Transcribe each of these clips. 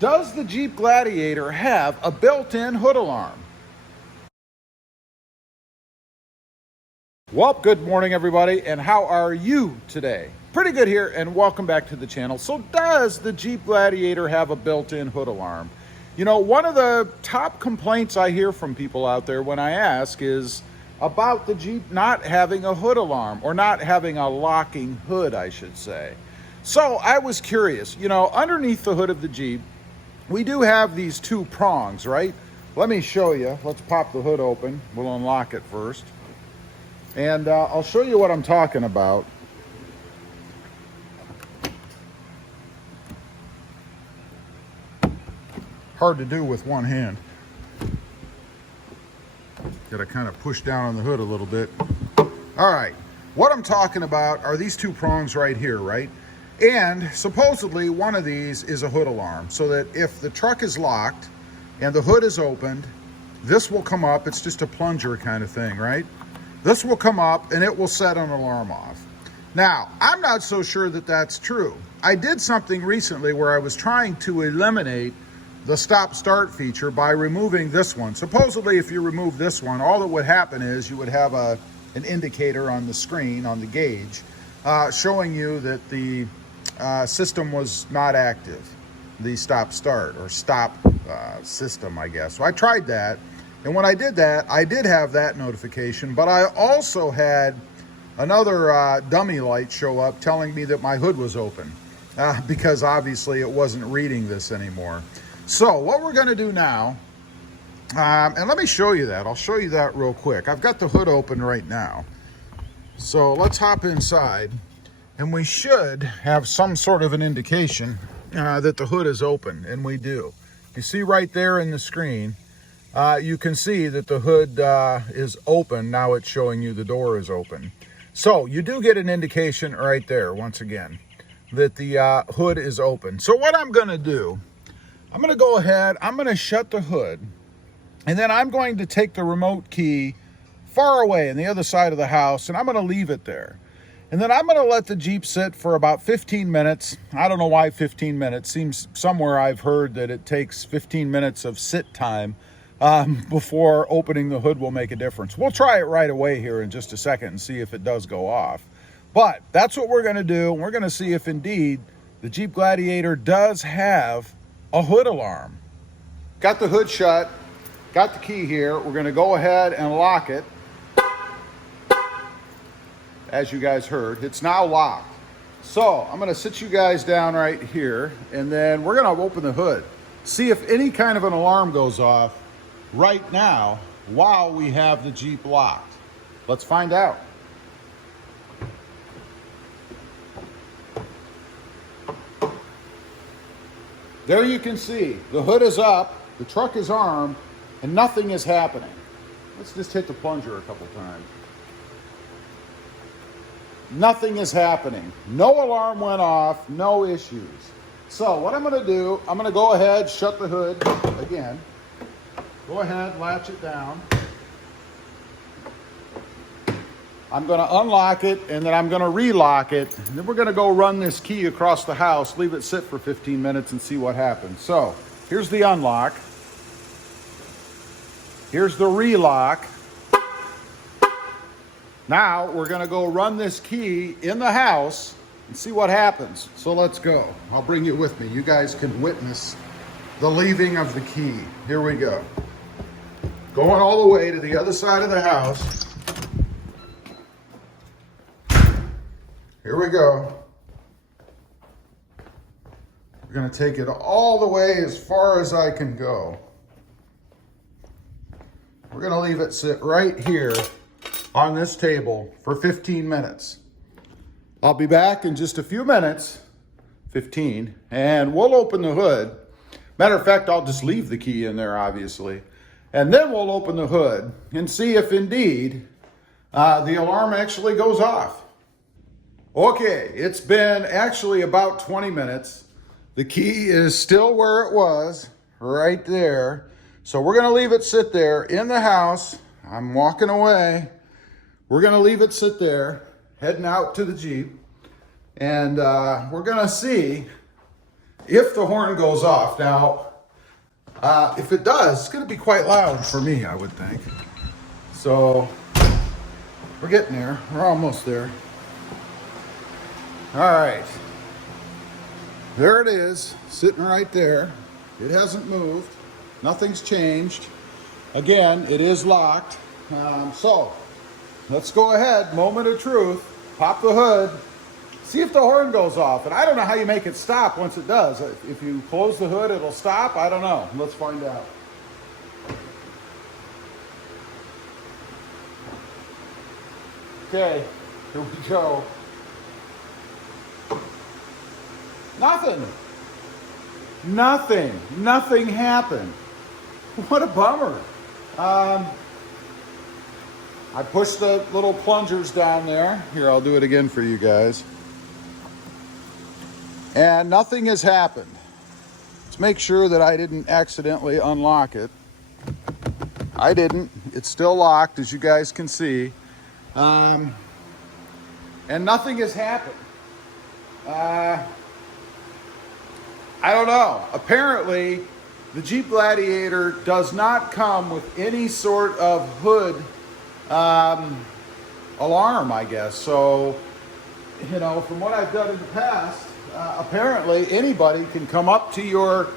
Does the Jeep Gladiator have a built-in hood alarm? Well, good morning everybody, and how are you today? Pretty good here, and welcome back to the channel. So does the Jeep Gladiator have a built-in hood alarm? You know, one of the top complaints I hear from people out there when I ask is about the Jeep not having a hood alarm, or not having a locking hood, I should say. So I was curious, you know, underneath the hood of the Jeep, we do have these two prongs, right? Let me show you. Let's pop the hood open. We'll unlock it first. And I'll show you what I'm talking about. Hard to do with one hand. Got to kind of push down on the hood a little bit. All right, what I'm talking about are these two prongs right here, right? And supposedly one of these is a hood alarm, so that if the truck is locked and the hood is opened, this will come up. It's just a plunger kind of thing, right? This will come up and it will set an alarm off. Now, I'm not so sure that that's true. I did something recently where I was trying to eliminate the stop-start feature by removing this one. Supposedly, if you remove this one, all that would happen is you would have an indicator on the screen, on the gauge, showing you that the system was not active, the stop-start or stop system, I guess. So I tried that, and when I did that, I did have that notification, but I also had another dummy light show up telling me that my hood was open, because obviously it wasn't reading this anymore. So what we're going to do now, and let me show you that. I'll show you that real quick. I've got the hood open right now. So let's hop inside, and we should have some sort of an indication that the hood is open, and we do. You see right there in the screen, you can see that the hood is open. Now it's showing you the door is open. So you do get an indication right there, once again, that the hood is open. So what I'm going to do, I'm going to go ahead, I'm going to shut the hood, and then I'm going to take the remote key far away on the other side of the house, and I'm going to leave it there. And then I'm going to let the Jeep sit for about 15 minutes. I don't know why 15 minutes. Seems somewhere I've heard that it takes 15 minutes of sit time before opening the hood will make a difference. We'll try it right away here in just a second and see if it does go off. But that's what we're going to do. We're going to see if indeed the Jeep Gladiator does have a hood alarm. Got the hood shut, got the key here. We're going to go ahead and lock it. As you guys heard, it's now locked. So I'm going to sit you guys down right here, and then we're going to open the hood, see if any kind of an alarm goes off right now while we have the Jeep locked. Let's find out. There you can see the hood is up, the truck is armed, and nothing is happening. Let's just hit the plunger a couple times. Nothing is happening. No alarm went off, no issues. So what I'm going to do, I'm going to go ahead, shut the hood again. Go ahead, latch it down. I'm going to unlock it, and then I'm going to relock it. And then we're going to go run this key across the house, leave it sit for 15 minutes and see what happens. So here's the unlock. Here's the relock. Now we're going to go run this key in the house and see what happens. So let's go. I'll bring you with me. You guys can witness the leaving of the key. Here we go. Going all the way to the other side of the house. Here we go. We're going to take it all the way as far as I can go. We're going to leave it sit right here on this table for 15 minutes. I'll be back in just a few minutes, 15, and we'll open the hood. Matter of fact, I'll just leave the key in there, obviously. And then we'll open the hood and see if indeed the alarm actually goes off. Okay, it's been actually about 20 minutes. The key is still where it was, right there. So we're gonna leave it sit there in the house. I'm walking away. We're gonna leave it sit there, heading out to the Jeep. And we're gonna see if the horn goes off. Now, if it does, it's going to be quite loud for me, I would think. So we're getting there. We're almost there. All right. There it is, sitting right there. It hasn't moved. Nothing's changed. Again, it is locked. So let's go ahead, moment of truth. Pop the hood. See if the horn goes off. And I don't know how you make it stop once it does. If you close the hood, it'll stop. I don't know. Let's find out. Okay, here we go. Nothing. Nothing happened. What a bummer. I pushed the little plungers down there. Here, I'll do it again for you guys. And nothing has happened. Let's make sure that I didn't accidentally unlock it. I didn't. It's still locked, as you guys can see. And nothing has happened. I don't know. Apparently, the Jeep Gladiator does not come with any sort of hood alarm, I guess. So, you know, from what I've done in the past, apparently anybody can come up to your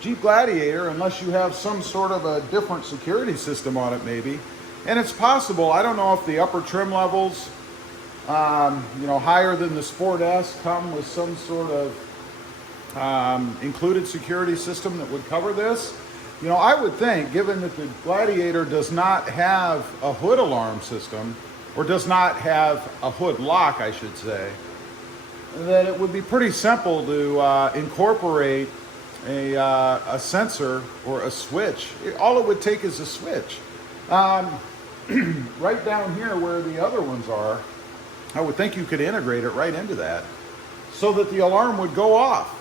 Jeep Gladiator unless you have some sort of a different security system on it, maybe. And it's possible. I don't know if the upper trim levels, you know, higher than the Sport S, come with some sort of included security system that would cover this. You know, I would think, given that the Gladiator does not have a hood alarm system, or does not have a hood lock, I should say, that it would be pretty simple to incorporate a sensor or a switch. All it would take is a switch. Right down here where the other ones are, I would think you could integrate it right into that so that the alarm would go off.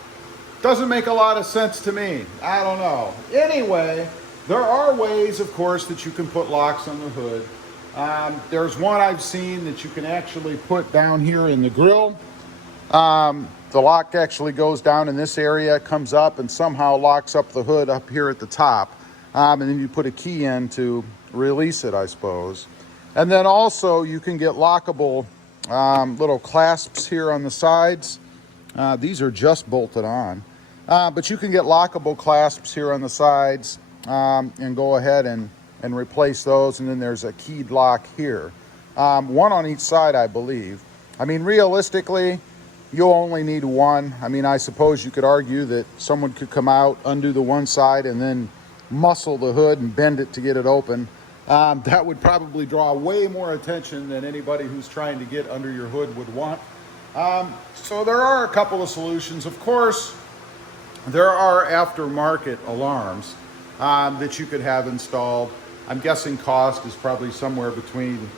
Doesn't make a lot of sense to me. I don't know. Anyway, there are ways, of course, that you can put locks on the hood. There's one I've seen that you can actually put down here in the grill. The lock actually goes down in this area, comes up, and somehow locks up the hood up here at the top. And then you put a key in to release it, I suppose. And then also you can get lockable little clasps here on the sides. These are just bolted on. But you can get lockable clasps here on the sides and go ahead and replace those. And then there's a keyed lock here. One on each side, I believe. I mean, realistically, you'll only need one. I mean, I suppose you could argue that someone could come out, undo the one side, and then muscle the hood and bend it to get it open. That would probably draw way more attention than anybody who's trying to get under your hood would want. So there are a couple of solutions. Of course, there are aftermarket alarms that you could have installed. I'm guessing cost is probably somewhere between,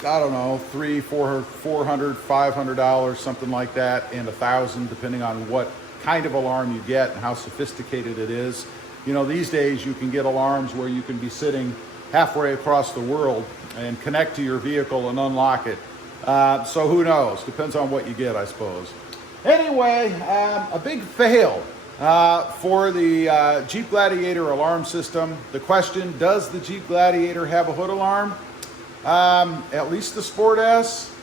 I don't know, $300, $400, $500, something like that, and $1,000, depending on what kind of alarm you get and how sophisticated it is. You know, these days you can get alarms where you can be sitting halfway across the world and connect to your vehicle and unlock it. So who knows? Depends on what you get, I suppose. Anyway, a big fail for the Jeep Gladiator alarm system. The question, does the Jeep Gladiator have a hood alarm? At least the Sport S?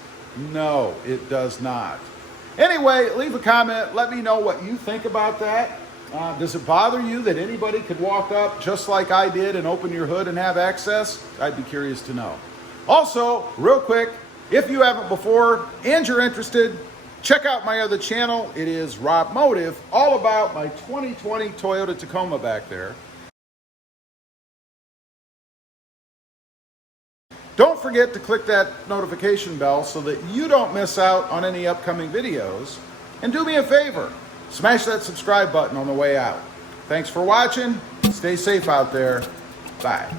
No, it does not. Anyway, leave a comment. Let me know what you think about that. Does it bother you that anybody could walk up just like I did and open your hood and have access? I'd be curious to know. Also, real quick, if you haven't before and you're interested, check out my other channel. It is Rob Motive, all about my 2020 Toyota Tacoma back there. Don't forget to click that notification bell so that you don't miss out on any upcoming videos. And do me a favor, smash that subscribe button on the way out. Thanks for watching. Stay safe out there. Bye.